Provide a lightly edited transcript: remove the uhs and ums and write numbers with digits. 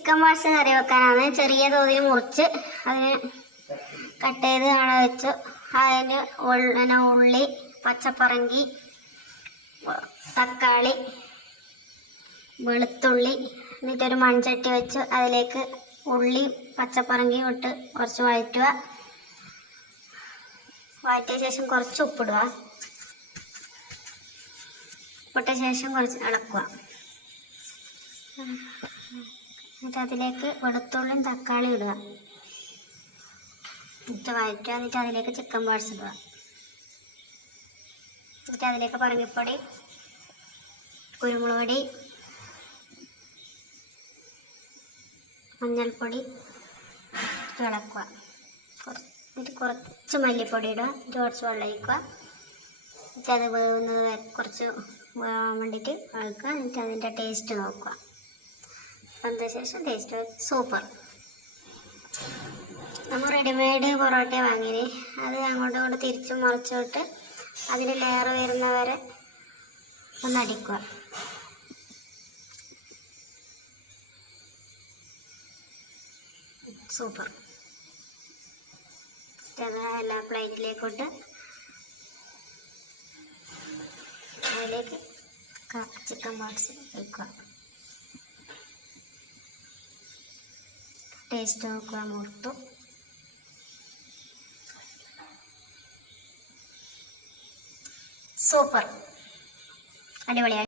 Chicken parts കറി വെക്കാനാണ്. ചെറിയ തോതിൽ മുറിച്ച് അതിന് കട്ട് ചെയ്ത് കാണാൻ വെച്ചു. അതിന് ഉള്ളി, പച്ചപ്പറങ്കി, തക്കാളി, വെളുത്തുള്ളി, എന്നിട്ടൊരു മൺചട്ടി വെച്ച് അതിലേക്ക് ഉള്ളി പച്ചപ്പറങ്കിയും ഇട്ട് കുറച്ച് വഴറ്റുക. വഴറ്റിയ ശേഷം കുറച്ച് ഉപ്പിടുക. ഉപ്പിട്ട ശേഷം കുറച്ച് ഇളക്കുക. എന്നിട്ട് അതിലേക്ക് വെളുത്തുള്ളിയും തക്കാളിയും ഇടുക. എന്നിട്ട് വഴറ്റുക. എന്നിട്ട് അതിലേക്ക് ചിക്കൻ പാർട്സ് ഇടുക. എന്നിട്ട് അതിലേക്ക് പറങ്കിപ്പൊടി, കുരുമുളക് പൊടി, മഞ്ഞൾപ്പൊടി ഇളക്കുക. എന്നിട്ട് കുറച്ച് മല്ലിപ്പൊടി ഇടുക. എന്നിട്ട് കുറച്ച് വെള്ളം ഒഴിക്കുക. എന്നിട്ട് അത് വേവുന്നത് കുറച്ച് വേവാൻ വേണ്ടിയിട്ട് ഇളക്കുക. എന്നിട്ട് അതിൻ്റെ ടേസ്റ്റ് നോക്കുക. വെന്ത ശേഷം ടേസ്റ്റ് സൂപ്പർ. നമ്മൾ റെഡിമെയ്ഡ് പൊറോട്ട വാങ്ങിന്, അത് അങ്ങോട്ടും ഇങ്ങോട്ട് തിരിച്ചും മറിച്ചിട്ട് അതിന് ലെയർ വരുന്നവരെ ഒന്നടിക്കുക. സൂപ്പർ. എല്ലാ പ്ലേറ്റിലേക്കിട്ട് അതിലേക്ക് ചിക്കൻ പാർട്സ് വയ്ക്കുക. ടേസ്റ്റ് നോക്കുക. മുർത്തു സൂപ്പർ, അടിപൊളിയായി.